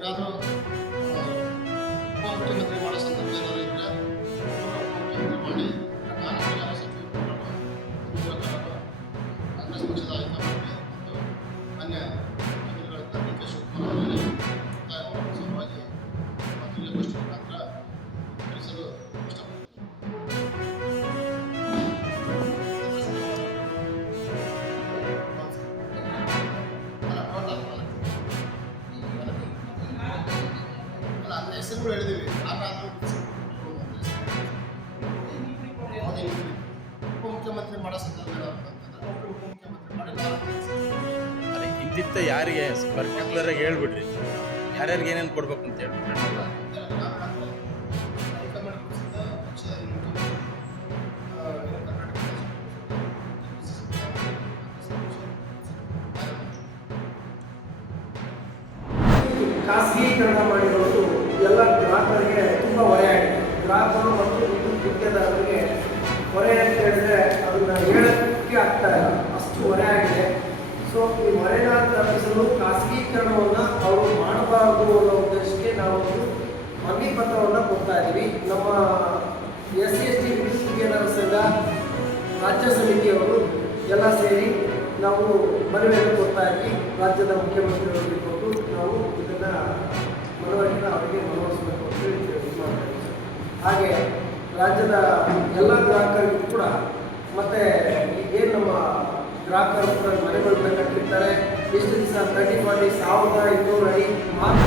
ಏನಾದರೂ ಉಪಮುಖ್ಯಮಂತ್ರಿ ಮಾಡೋ ಸಂದರ್ಭ ಏನಾದರೂ ಇದ್ದರೆ ಉಪಮುಖ್ಯಮಂತ್ರಿ ಮಾಡಿ ಕಾನೂನು ಮೂಲಕ ಕಾಂಗ್ರೆಸ್ ಪಕ್ಷದ ಹೈಕಮಾಂಡ್ಗೆ ಮತ್ತು ಮಾನ್ಯ ಮುಖ್ಯಮಂತ್ರಿಗಳಾದ ಡಿ ಕೆ ಶಿವಕುಮಾರ್ ಅವರಿಗೆ ಒತ್ತಾಯ ಮಾಡುವ ಸಲುವಾಗಿ ಪತ್ರಿಕಾಗೋಷ್ಠಿ ಮುಖಾಂತರ ತಿಳಿಸಲು ಇಷ್ಟಪಡ್ತೀನಿ. ಹೆಸರುಗಳು ಹೇಳಿದ್ದೀವಿ ಉಪಮುಖ್ಯಮಂತ್ರಿ ಮಾಡೋ ಸಂದರ್ಭ ಅಂತಂದ್ರೆ ಉಪಮುಖ್ಯಮಂತ್ರಿ ಮಾಡಿಲ್ಲ ಅದೇ ಇಂತಿತ್ತ ಯಾರಿಗೆ ಪರ್ಟಿಕ್ಯುಲರ್ ಆಗಿ ಹೇಳ್ಬಿಡ್ರಿ, ಯಾರ್ಯಾರಿಗೆ ಏನೇನು ಕೊಡ್ಬೇಕು ಅಂತ ಹೇಳ್ಬಿಡ್ರಿ. ಖಾಸಗೀಕರಣ ಮಾಡಿರೋದು ಎಲ್ಲ ಗ್ರಾಹಕರಿಗೆ ತುಂಬ ಹೊರೆಯಾಗಿದೆ. ಗ್ರಾಹಕರು ಮತ್ತು ವಿದ್ಯುತ್ ಗುತ್ತಿಗೆದಾರರಿಗೆ ಹೊರೆ ಅಂತ ಹೇಳಿದ್ರೆ ಅದನ್ನು ಹೇಳೋಕ್ಕೆ ಆಗ್ತಾ ಇಲ್ಲ, ಅಷ್ಟು ಹೊರೆಯಾಗಿದೆ. ಸೊ ಈ ಹೊರೆನ ತಪ್ಪಿಸಲು ಖಾಸಗೀಕರಣವನ್ನು ಅವರು ಮಾಡಬಾರದು ಅನ್ನೋ ಉದ್ದೇಶಕ್ಕೆ ನಾವೊಂದು ಮನವಿ ಪತ್ರವನ್ನು ಕೊಡ್ತಾ ಇದ್ದೀವಿ. ನಮ್ಮ SC/ST ವಿದ್ಯುತ್ ಗುತ್ತಿಗೆದಾರರ ಸಂಘ ರಾಜ್ಯ ಸಮಿತಿಯವರು ಎಲ್ಲ ಸೇರಿ ನಾವು ಮನವಿಯನ್ನು ಕೊಡ್ತಾ ಇದ್ವಿ. ರಾಜ್ಯದ ಮುಖ್ಯಮಂತ್ರಿಗಳಿಗೆ ಕೊಟ್ಟು ನಾವು ಇದನ್ನು ಮನವರಿಕೆ ಅವರಿಗೆ ಮನವೊಲಿಸಬೇಕು ಅಂತ ಹೇಳಿ ಮಾಡ್ತಾ ಇದ್ದೀವಿ. ಹಾಗೆ ರಾಜ್ಯದ ಎಲ್ಲ ಗ್ರಾಹಕರಿಗೂ ಕೂಡ ಮತ್ತು ಏನು ನಮ್ಮ ಗ್ರಾಹಕರು ಕೂಡ ಮನೆಗಳನ್ನ ಕಟ್ಟಿರ್ತಾರೆ, ಇಷ್ಟು ದಿವಸ 30-40 1,200 ಅಡಿ ಮಾತ್ರ